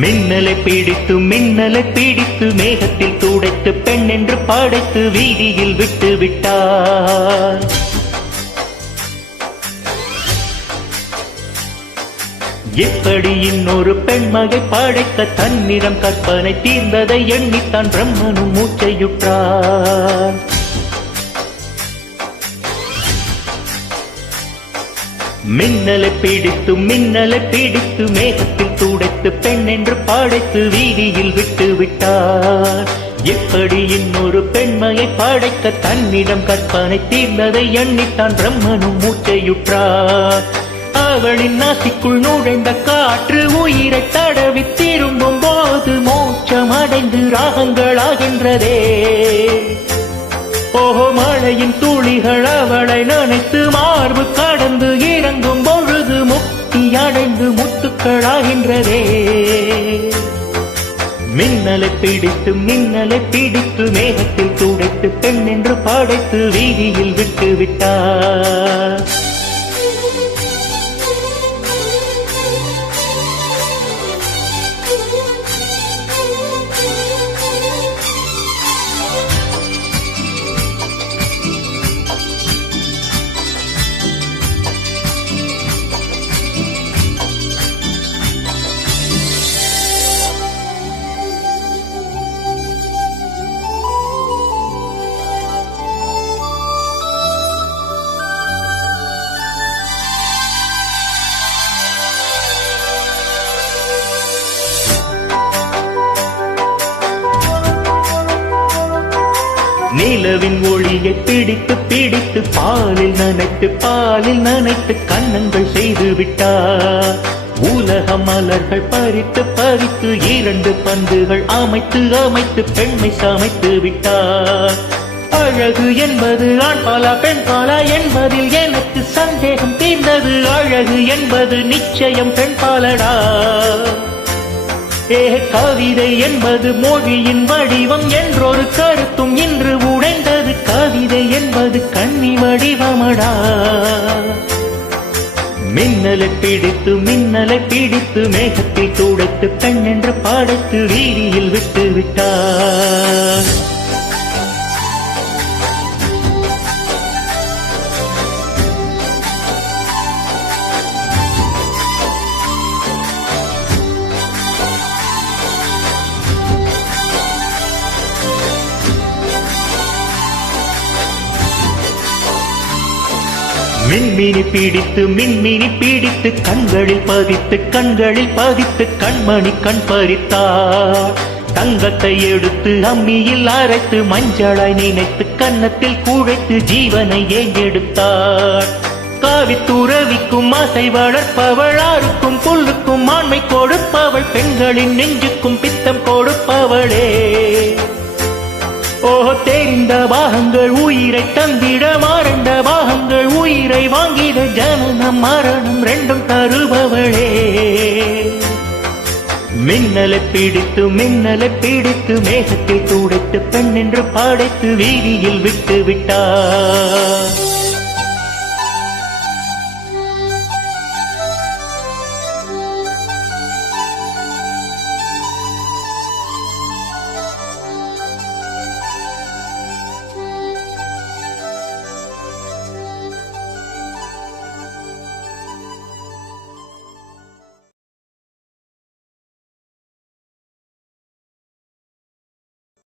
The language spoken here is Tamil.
மின்னலை பிடித்து மேகத்தில் துடைத்து பெண் என்று படைத்து வீதியில் விட்டு விட்டார். எப்படி இன்னொரு பெண்மகை படைக்க தன்னிடம் கற்பனை தீர்ந்ததை எண்ணித்தான் பிரம்மனும் மூச்சையுற்றார். மின்னலை பிடித்து மேகத்தில் துடைத்து பெண் என்று படைத்து வீதியில் விட்டு விட்டார். எப்படி இன்னொரு பெண்மையை படைக்க தன்னிடம் கற்பனை தீர்ந்ததை எண்ணித்தான் பிரம்மனும் மூச்சையுற்றார். அவளின் நாசிக்குள் நுழைந்த காற்று உயிரை தடவி திரும்பும் போது மோட்சம் அடைந்து ராகங்களாகின்றதே. ஓஹோ, மழையின் துளிகள் அவளை நினைத்து மார்பு கடந்து இறங்கும் பொழுது முக்தி அடைந்து முத்துக்களாகின்றதே. மின்னலை பிடித்து மேகத்தில் துடைத்து பெண் என்று படைத்து வீதியில் விட்டு விட்டார். நிலவின் ஒளியை பிடித்து பாலில் நனைத்து கண்ணங்கள் செய்து விட்டார். உலக மலர்கள் பறித்து இரண்டு பந்துகள் அமைத்து பெண்மை சமைத்து விட்டார். அழகு என்பது ஆண் பாலா பெண் பாலா என்பதில் எனக்கு சந்தேகம் தீர்ந்தது. அழகு என்பது நிச்சயம் பெண் பாலடா. கவிதை என்பது மொழியின் வடிவம் என்றொரு கருத்தும் இன்று உடைந்தது. கவிதை என்பது கண்ணி வடிவமடா. மின்னலை பிடித்து மேகத்தில் துடைத்து பெண் என்று படைத்து வீதியில் விட்டு விட்டார். மின்மினி பிடித்து கண்களில் பதித்து கண்மணி கண் பறித்தார். தங்கத்தை எடுத்து அம்மியில் அரைத்து மஞ்சளாய் நினைத்து கன்னத்தில் குழைத்து ஜீவனை ஏங்கெடுத்தார். காவித்துறவிக்கும் ஆசை வளர்ப்பவள், ஆருக்கும் புல்லுக்கும் ஆண்மை கொடுப்பவள், பெண்களின் நெஞ்சுக்கும் பித்தம் கொடுப்பவளே. ஓஹோ, தெரிந்த பாகங்கள் உயிரை தந்திட மாறண்ட பாகங்கள் உயிரை வாங்கிட ஜனனம் மரணம் ரெண்டும் தருபவளே. மின்னலை பிடித்து மேகத்தில் துடைத்து பெண் என்று படைத்து வீதியில் விட்டு விட்டார்.